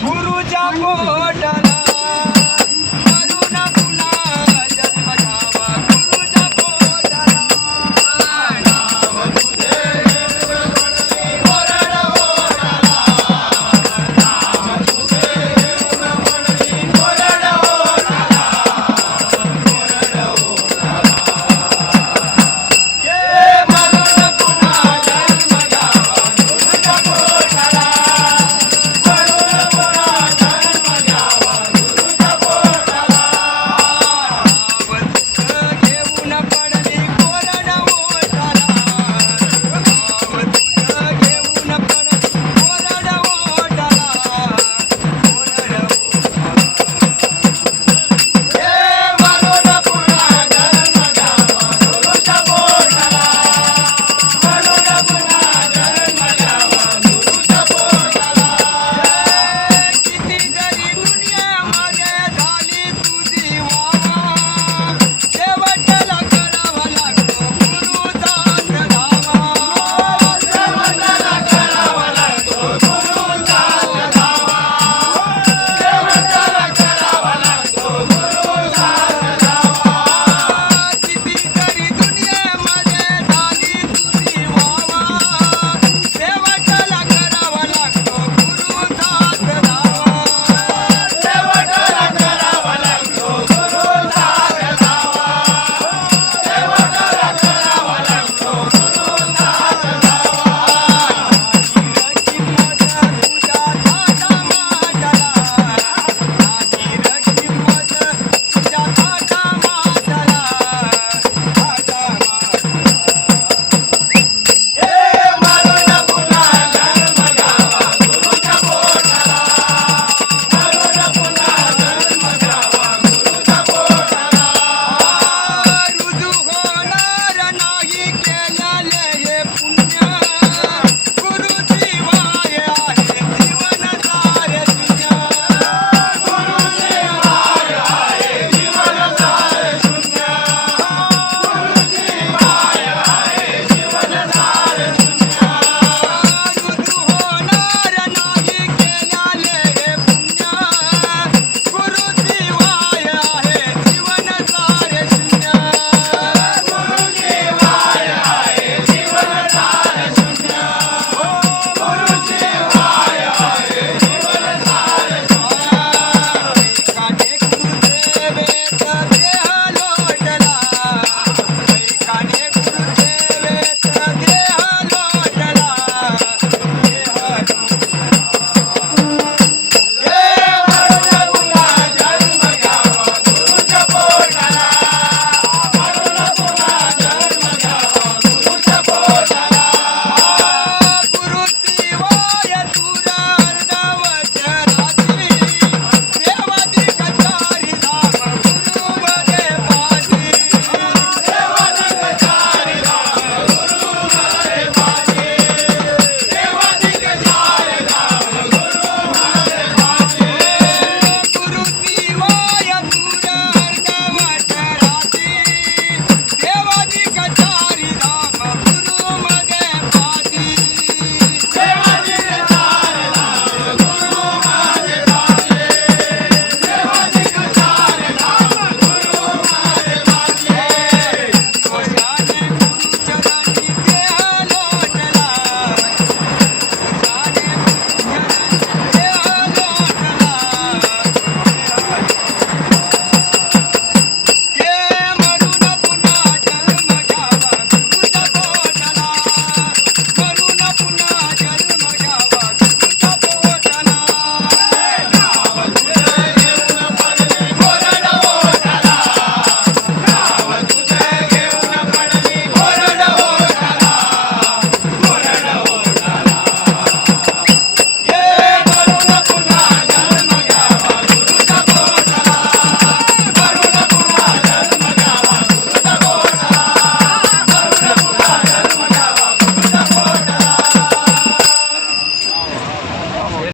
Guru Jabodana.